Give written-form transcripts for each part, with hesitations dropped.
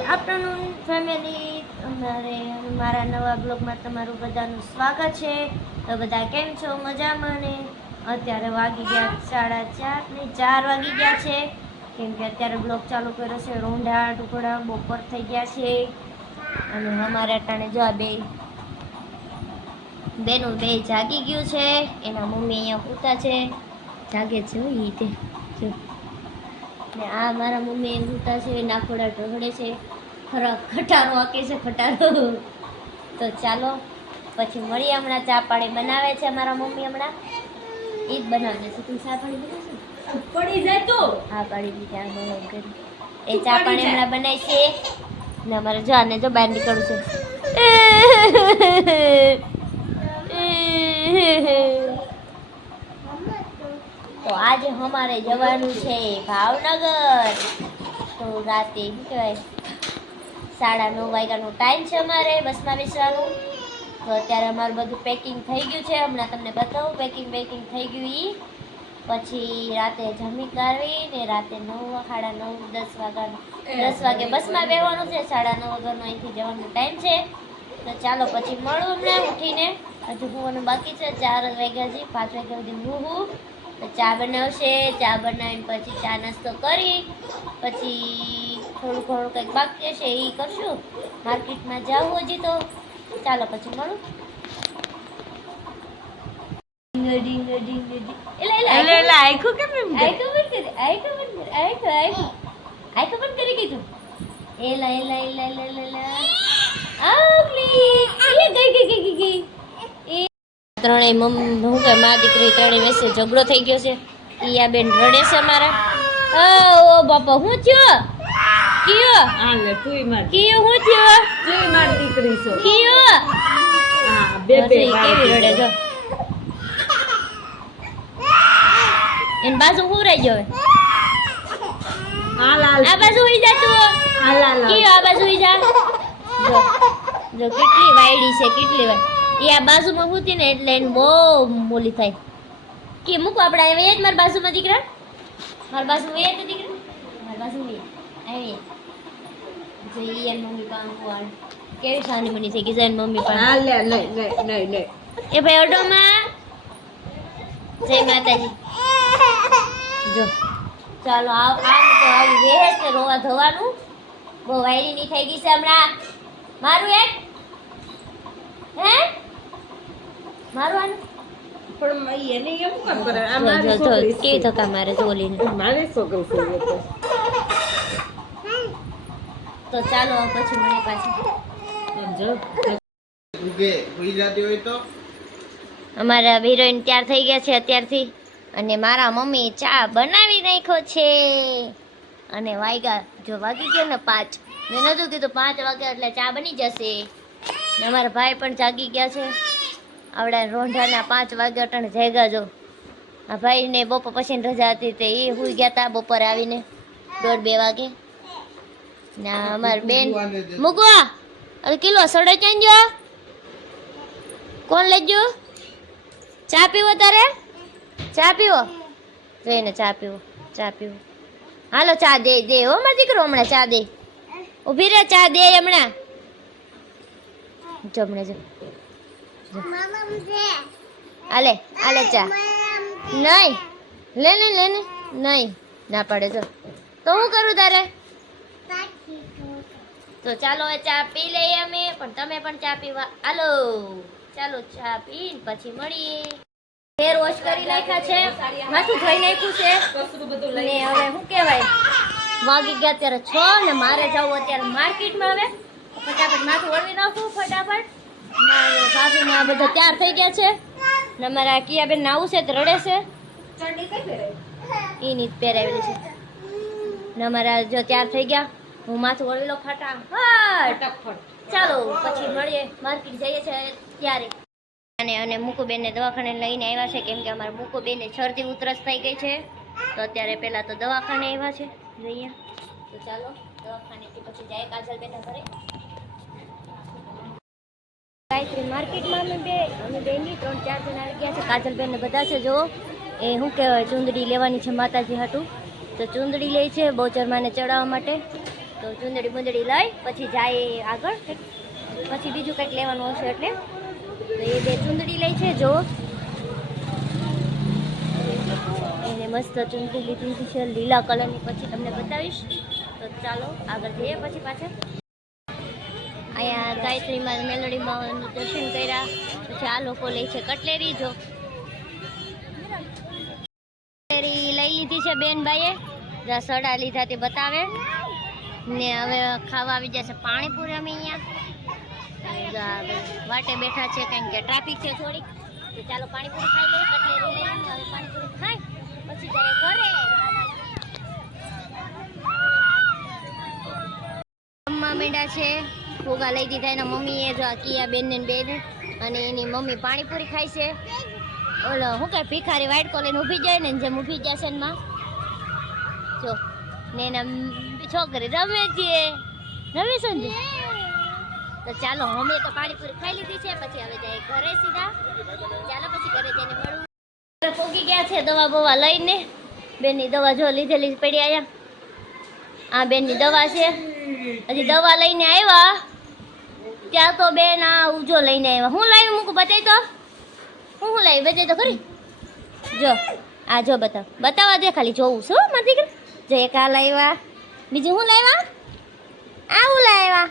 Good afternoon family, મારા નવા બ્લોગમાં તમારું બધાનું સ્વાગત છે. તો બધા કેમ છો? મજામાં ને? અત્યારે વાગી ગયા 4:30 ને 4 વાગી ગયા છે, કેમ કે અત્યારે બ્લોગ ચાલુ કર્યો છે. રોંઢા ટુકડા બપોર થઈ ગયા છે અને અમારે અટાણે જો આ બેનું બે જાગી ગયું છે. એના મમ્મી અહીંયા સૂતા છે, જાગે છે ઈ તે જો. ને આ મારા મમ્મી એમ સૂતા છે, નાખોડા ઢોળે છે, ખટારો આકે છે ખટારો. તો ચાલો પછી મળીએ. હમણાં ચા પાણી બનાવે છે મારા મમ્મી, હમણાં એ જ બનાવે છે. તું ચા પાણી બનાવશે? પડી જાય તો હા પાડી દીધી. આ બનાવ કરી એ ચા પાણી હમણાં બનાવી છે ને અમારે જો આને જો બહાર નીકળવું છે. તો આજે અમારે જવાનું છે ભાવનગર. તો રાતે શું કહેવાય 9:30 વાગ્યાનો ટાઈમ છે અમારે બસમાં બેસવાનું. તો અત્યારે અમારું બધું પેકિંગ થઈ ગયું છે, હમણાં તમને બતાવું. પેકિંગ થઈ ગયું એ પછી રાતે જમી કાઢવી ને રાતે 9, 9:30, 10 વાગે બસમાં બેસવાનું છે. 9:30 વાગ્યાનો અહીંથી જવાનો ટાઈમ છે. તો ચાલો પછી મળું હમણાં ઉઠીને. હજુ હોવાનું બાકી છે, 4 વાગ્યા છે, 5 વાગ્યા સુધી હું તો ચા બનાવશે. ચા બનાવીને પછી ચા નાસ્તો કરી પછી થોડું ઘણું કંઈક બાકી હશે એ કરશું. માર્કેટમાં જાવું હજી તો. ચાલો પછી મળું. ત્રણેય મમ્મી હું કે મા દીકરી ત્રણેય વચ્ચે ઝઘડો થઈ ગયો છે. ઈ આ બેન રડે છે મારા. ઓ બાપા હું થયો? કયો આલે તુંય માર કયો હું થયો? તુંય માર દીકરી છો. કયો હા બે કેવી રડે જો. એન બાજુ હું રહી ગયો. હાલ હાલ આ બાજુ હોઈ જા તું. હાલ હાલ કયો આ બાજુ હોઈ જા. જો કેટલી વાયડી છે, કેટલી વાય. એ આ બાજુમાં મૂતી ને એટલે એને બહુ મોલી થાય કે મૂકો આપણે આવી જ મારી બાજુમાં દીકરા. મારી બાજુમાં એ દીકરા મારી બાજુમાં આવી જો ઈ એન મમ્મી પાસે કોણ કેવી સાની બની છે કે જન મમ્મી પાસે. હાલ લે નહીં એ ભાઈ ઓડોમાં જય માતાજી. જો ચાલો આવું વેહેસ ને રોવા ધોવાનું બહુ વાયરી ની થઈ ગઈ છે હમણાં. મારું એક હે મારું આનું પણ એને એમ કામ કરે? આ જો મારી જો છોકરી કે ધક્કા મારે જોલીને. છે. મારી છોકરી છે એ તો. તો ચાલો પછી મને પાછી એમ જો અમારા હિરોઈન તૈયાર થઈ ગયા છે અત્યારથી અને મારા મમ્મી ચા બનાવી નાખ્યો છે. અને વાગ્યા જો વાગી ગયો ને 5. મેં નતું કીધું 5 વાગ્યા એટલે ચા બની જશે. ને અમારા ભાઈ પણ જાગી ગયા છે. આવડા રોંઢાના 5 વાગ્યા અટાણે જાગ્યા જો. આ ભાઈને બપોર પછીની રજા હતી તે એ સુઈ ગયા હતા બપોરે આવીને 1:30-2 વાગે. ના અમારી બેન મૂકવા અરે કિલો સડે ક્યાં ગયો? કોણ લઈ ગયો? ચા પીવો તારે? ચા પીવો જોઈને ચા પીવો. હાલો ચા દે હો મારો દીકરો હમણાં ચા દે. ઊભી રે ચા દે હમણાં. જો હમણાં જો આલે ચા. નહીં લે નહીં ના પાડે જો. તો હું કરું તારે? તો ચાલો ચા પી લઈએ અમે પણ. તમે પણ ચા પીવા હાલો. ચાલો ચા પીને પછી મળીએ. હેર વોશ કરી નાખ્યા છે, માથું ધોઈ નાખ્યું છે ને હવે શું કહેવાય વાગી ગયા અત્યારે 6 ને મારે જવું અત્યારે માર્કેટમાં. હવે ફટાફટ માથું વળવી નાખું ફટાફટ. ભાભીમાં બધા તૈયાર થઈ ગયા છે ને અમારા કિયાબેન આવું છે તો રડે છે. એની જ પહેરાવેલી છે ને અમારા જો તૈયાર થઈ ગયા. હું માથું વળવી લો ફટાફટ. ચાલો પછી મળીએ. માર્કેટ જઈએ છે ત્યારે. અને મુકુબેનને દવાખાને લઈને આવ્યા છે, કેમ કે અમારા મુકુબેનને શરદી ઉધરસ થઈ ગઈ છે. તો અત્યારે પહેલાં તો દવાખાને આવ્યા છે જોઈએ. તો ચાલો દવાખાનેથી પછી જાય કાજલબેનના ઘરે. ગાયત્રી માર્કેટમાં અમે બેની 3-4 જણ આવી ગયા છે. કાજલબેનને બધા છે જો. એ શું કહેવાય ચૂંદડી લેવાની છે માતાજી હાટું. તો ચૂંદડી લે છે બહુચરમાને ચડાવવા માટે. તો ચૂંદડી બુંદડી લઈ પછી જાય આગળ કંઈક, પછી બીજું કંઈક લેવાનું હશે એટલે. તો એ બે ચૂંદડી લે છે જો, એને મસ્ત ચૂંદડી લીધી છે લીલા કલરની, પછી તમને બતાવીશ. તો ચાલો આગળ જઈએ પછી પાછળ. અહીંયા ગાયત્રીમાં મેલડીમાં દર્શન કર્યા, પછી આ લોકો લે છે કટલેરી. જો કટલેરી લઈ લીધી છે બેનભાઈએ, જ્યાં સડા લીધા તે બતાવે ને. હવે ખાવા આવી જશે પાણીપુરી. અમે અહીંયા વાટે બેઠા છે કારણ કે ટ્રાફિક છે થોડીક, તો ચાલો પાણીપુરી ખાઈ લઈએ. કટલેરી લઈ લઈએ, હવે પાણીપુરી ખાઈ પછી જાય ઘરે. જમવા માંડ્યા છે, ફુગા લઈ દીધા એના મમ્મીએ. જો આ કિયા બેન ને બેન અને એની મમ્મી પાણીપુરી ખાય છે. ઓલો શું કહે ભિખારી વ્હાઈટ કોલર ઊભી જાય ને જેમ ઊભી જશે ને માં જો ને એના છોકરી રમે છે, રમે સંજે. તો ચાલો અમે તો પાણીપુરી ખાઈ લીધી છે, પછી હવે જાય ઘરે સીધા. ચાલો પછી ઘરે જઈને મળું. પોગી ગયા છે દવા બવા લઈને. બેનની દવા જો લીધેલી પડી. આયા આ બેનની દવા છે. હજી દવા લઈને આવ્યા ત્યાં તો બેન આ ઉજો લઈને આવ્યા. હું લાવી મૂકું બતાવી તો, હું લાવી બતાવી તો ખરી. જો આ જો બતાવવા દે, ખાલી જોવું છું મારી દીકરી. જો એક આ લાવ્યા, બીજું હું લાવ્યા, આવું લાવ્યા.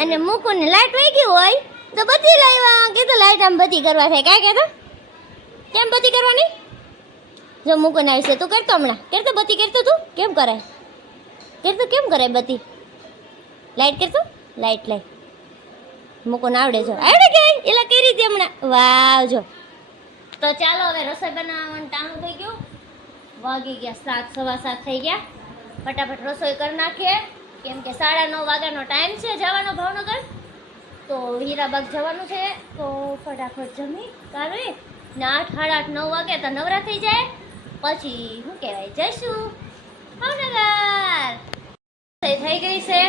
અને મૂકું ને લાઈટ વહી ગયું હોય તો બધી લાવ્યા. કીધું લાઈટ આમ બધી કરવા થાય. કાંઈ કહેતો કેમ બધી કરવાની? જો મૂકું ને આવીશે તું કરતો હમણાં, કરતો બધી કરતો તું કેમ કરાય, કરતો કેમ કરાય બધી લાઈટ કરતો. લાઈટ લાઈ મૂકું આવડે. જો આવડે કે એલા કઈ રીતે હમણાં. વાવ જો. તો ચાલો હવે રસોઈ બનાવવાનું ટાણું થઈ ગયું. વાગી ગયા 7, સવા 7 થઈ ગયા. ફટાફટ રસોઈ કરી નાખીએ કેમ કે 9:30 વાગ્યાનો ટાઈમ છે જવાનો ભાવનગર. તો હીરાબાગ જવાનું છે, તો ફટાફટ જમી કાઢવી ને 8, સાડા 8, 9 વાગે તો નવરા થઈ જાય. પછી શું કહેવાય જઈશું ભાવનગર. થઈ ગઈ છે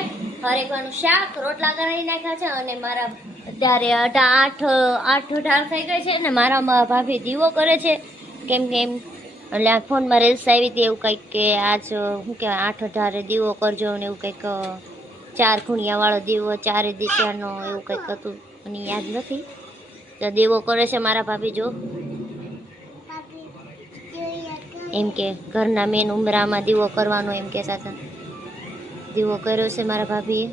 હરેકવાનું શાક, રોટલા કરાવી નાખ્યા છે. અને મારા અત્યારે 8:18 થઈ ગઈ છે ને મારા ભાભી દીવો કરે છે કેમ કે એમ એટલે આ ફોનમાં રીલ્સ આવી હતી એવું કંઈક કે આજ શું કહેવાય 8:18 દીવો કરજો ને એવું કંઈક 4 ખૂણિયાવાળો દીવો 4 દિશાનો એવું કંઈક હતું, મને યાદ નથી. તો દીવો કરે છે મારા ભાભી. જો એમ કે ઘરના મેન ઉંબરામાં દીવો કરવાનો એમ કહેતા હતા. દીવો કર્યો છે મારા ભાભીએ.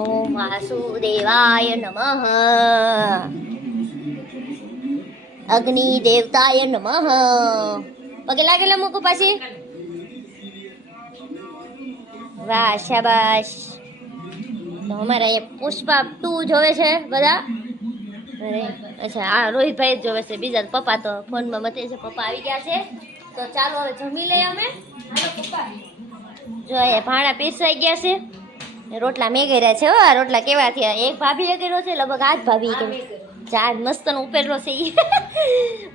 ઓમ વાસુદેવાય નમઃ, અગ્નિ દેવતાય નમઃ. પગે લાગેલા મૂકો પાછી. વાહ શાબાશ. તો અમારા એ પુષ્પા 2 જોવે છે બધા. અરે અચ્છા આ રોહિતભાઈ જ જોવે છે, બીજા પપ્પા તો ફોનમાં મતે છે. પપ્પા આવી ગયા છે તો ચાલો હવે જમી લઈએ અમે. જો એ ભાણા પીસાઈ ગયા છે, રોટલા મેં કર્યા છે. હો આ રોટલા કેવા થયા. એક ભાભીએ કર્યો છે લગભગ, આ જ ભાભી કર્યો. 4 મસ્તનો ઉપેરનો છે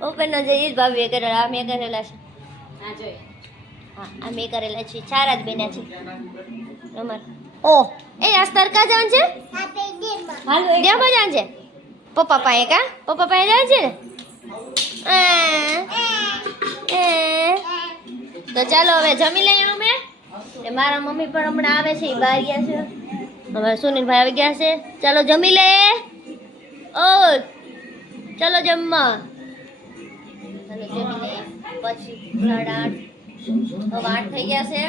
ઉપેરનો જે એ જ ભાભીએ કર્યો. આ મેં કરેલા છે. હા આ મેં કરેલા છે. 4 જ બન્યા છે અમારે. ઓહ એ આજ તરકા જાન છે, દેવા જાન છે પપ્પા પાસે. કા પપ્પા પાસે જાય છે ને. તો ચાલો હવે જમી લઈએ અમે. ને મારા મમ્મી પણ હમણાં આવે છે, એ બહાર ગયા છે. અમારા સુનિલભાઈ આવી ગયા છે. ચાલો જમી લે. ઓ ચાલો જમવા. ચાલો જમી લઈએ પછી 8:30 હવે 8 થઈ ગયા છે.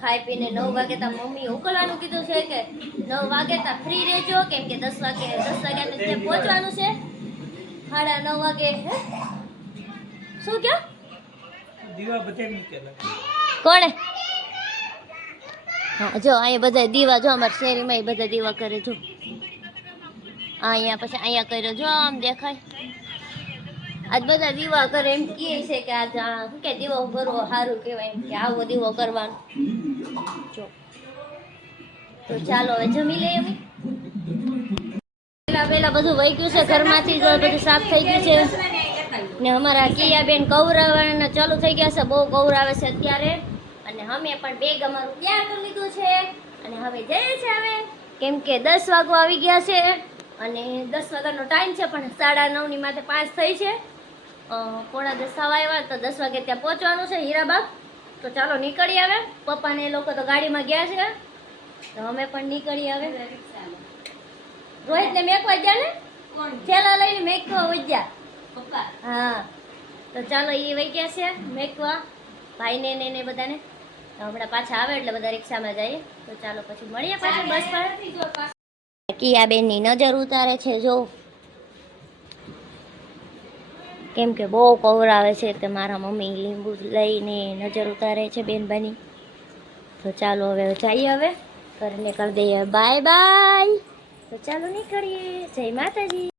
ખાઈ પીને 9 વાગે તા મમ્મી ઉકળવાનું કીધું છે કે 9 વાગે તા ફ્રી રહેજો કેમ કે 10 વાગ્યાને ત્યાં પહોંચવાનું છે. 9:30 વાગે શું કહ્યો દીવા બતાવી કોણે? હા જો અહીંયા બધા દીવા જો અમારા શેરીમાં બધા દીવા કરે. જો અહીંયા પછી અહીંયા કર્યો જો આમ દેખાય. આજ બધા દીવા કરે એમ કહે છે કે આજ શું કે દીવો કરવો સારું કહેવાય એમ કે આવો દીવો કરવાનો. જો તો ચાલો હવે જમી લઈએ અમે. પહેલા બધું વહી ગયું છે ઘરમાંથી, બધું સાફ થઈ ગયું છે. ને અમારા કિયા બેન કવરાવવાના ચાલુ થઈ ગયા છે, બહુ કવરાવે છે અત્યારે. અને અમે પણ બેગ અમારું તૈયાર કરી લીધું છે અને હવે જઈએ છીએ હવે કેમ કે 10 વાગવા આવી ગયા છે અને 10 વાગ્યાનો ટાઈમ છે પણ 9:30 માથે 5 થઈ છે. 9:45 આવ્યા તો 10 વાગે ત્યાં પહોંચવાનું છે હીરાબાગ. તો ચાલો નીકળી આવે. પપ્પાને એ લોકો તો ગાડીમાં ગયા છે તો અમે પણ નીકળી આવે. રોહિતને મેકવા ગયા ને થેલા લઈને મેકવા વજ્યા પપ્પા. હા તો ચાલો એ વહી ગયા છે મેકવા ભાઈને ને બધાને. તો હમણાં પાછા આવે એટલે બધા રિક્ષામાં જઈએ. તો ચાલો પછી મળીએ પાછા બસ પર. કિયાબેનની નજર ઉતારે છે જો, કેમ કે બહુ કવરાવે છે તે મારા મમ્મી લીંબુ લઈને નજર ઉતારે છે બેનબાની. તો ચાલો હવે જઈએ, હવે કરીને કરી દઈએ બાય બાય. તો ચાલો નીકળીએ. જય માતાજી.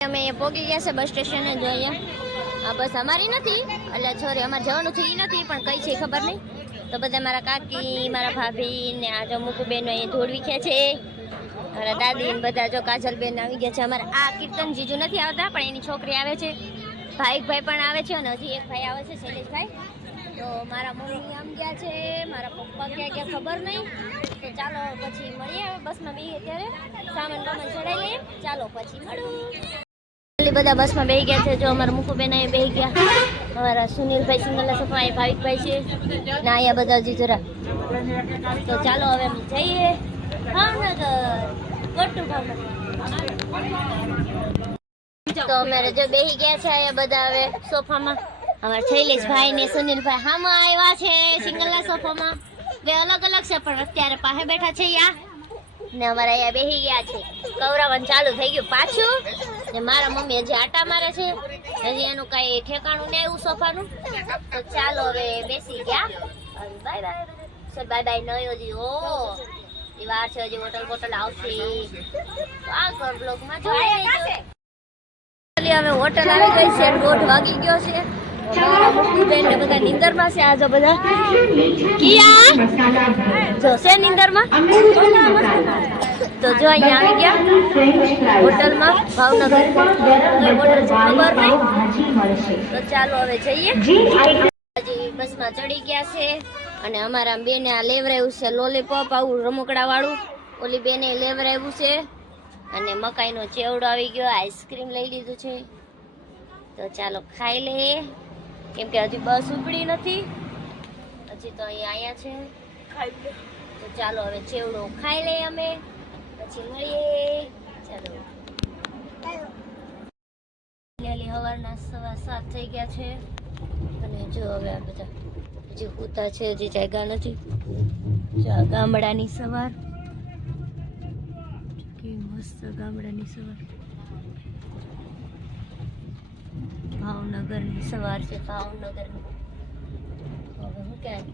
અમે પહોંચી ગયા છે બસ સ્ટેશને. જોઈએ આ બસ અમારી નથી, એટલે સોરી અમારે જવાનું છે એ નથી, પણ કઈ છે ખબર નહીં. તો બધા મારા કાકી, મારા ભાભી ને આ જો મુકુબેન અહીં ધોળવી છે, મારા દાદી ને બધા જો કાજલબેન આવી ગયા છે. અમારે આ કીર્તન જીજુ નથી આવતા પણ એની છોકરી આવે છે, ભાઈ પણ આવે છે અને હજી એક ભાઈ આવે છે શૈલેષભાઈ. તો મારા મમ્મી આમ ગયા છે, મારા પપ્પા ક્યાં ગયા ખબર નહીં. તો ચાલો પછી મળીએ બસમાં બેસીએ ત્યારે સામાન બામાન ચડાવી લઈએ. ચાલો પછી મળું. બધા બસમાં બેસી ગયા છે. જો અમારા મુકુબેન અહીંયા બેસી ગયા, અમારા સુનિલભાઈ સિંગલના છોકરા અહીંયા ભાવિકભાઈ છે ના અહીંયા બધા હજી જરા. તો ચાલો હવે અમે જઈએ ભાવનગર. ગોટુ ભાવનગર. તો અમારે જો બેસી ગયા છે અહીંયા બધા હવે સોફામાં. અમારા શૈલેષભાઈ ને સુનિલભાઈ હામાં આવ્યા છે સિંગલના સોફામાં. બે અલગ અલગ છે પણ અત્યારે પાસે બેઠા છે યા ને અમારા અહીંયા બેસી ગયા છે. કવરાવાનું ચાલુ થઈ ગયું પાછું ને મારા મમ્મી હજી આટા મારે છે, હજી એનું કઈ ઠેકાણું નહીં એવું સોફાનું. તો ચાલો હવે બેસી ગયા. Bye bye sir, bye bye નહીં હજી. ઓ એ વાર છે હજી, હોટલ આવશે. તો આગળ બ્લોગમાં જોઈ લેજો. હવે હોટલ આવી ગઈ છે, 1:30 વાગી ગયો છે. મારા મુકુબેન ને બધા નીંદરમાં છે. આ જો બધા કિયા જો છે નીંદરમાં. તો જો અહીંયા આવી ગયા હોટલમાં ભાવનગર. હોટલ ખબર નહીં. તો ચાલો હવે જઈએ. હજી બસમાં ચડી ગયા છે અને અમારા બેને આ લેવરાયું છે લોલીપોપ, આવું રમકડા વાળું. ઓલી બેને લેવરાયું છે અને મકાઈનો ચેવડો આવી ગયો. આઈસ્ક્રીમ લઈ લીધું છે. તો ચાલો ખાઈ લઈએ, કેમ કે હજી બસ ઉપડી નથી, હજી તો અહીંયા છે. તો ચાલો હવે ચેવડો ખાઈ લઈએ અમે, પછી મળીએ. ચાલો સવારના 7:15 થઈ ગયા છે અને જો હવે આ બધા હજી પૂતા છે, હજી જાગ્યા નથી. જો આ ગામડાની સવાર, કેવી મસ્ત ગામડાની સવાર. ભાવનગરની સવાર છે, ભાવનગરની. હવે હું ક્યાં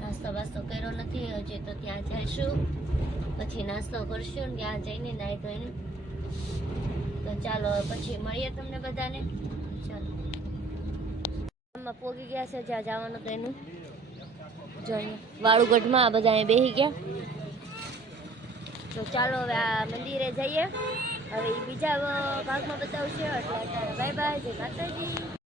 નાસ્તો વાસ્તો કર્યો નથી હજી, તો ત્યાં જઈશું પછી નાસ્તો કરશું ને ત્યાં જઈને નાહી ધોઈને. તો ચાલો પછી મળીએ તમને બધાને. ચાલો ગામમાં પોગી ગયા છે જ્યાં જવાનું તો એનું જો અહીંયા વાળુગઢમાં આ બધા બેસી ગયા. તો ચાલો હવે આ મંદિરે જઈએ. હવે એ બીજા ભાગમાં બતાવશે. એટલે અત્યારે બાય બાય, જય માતાજી.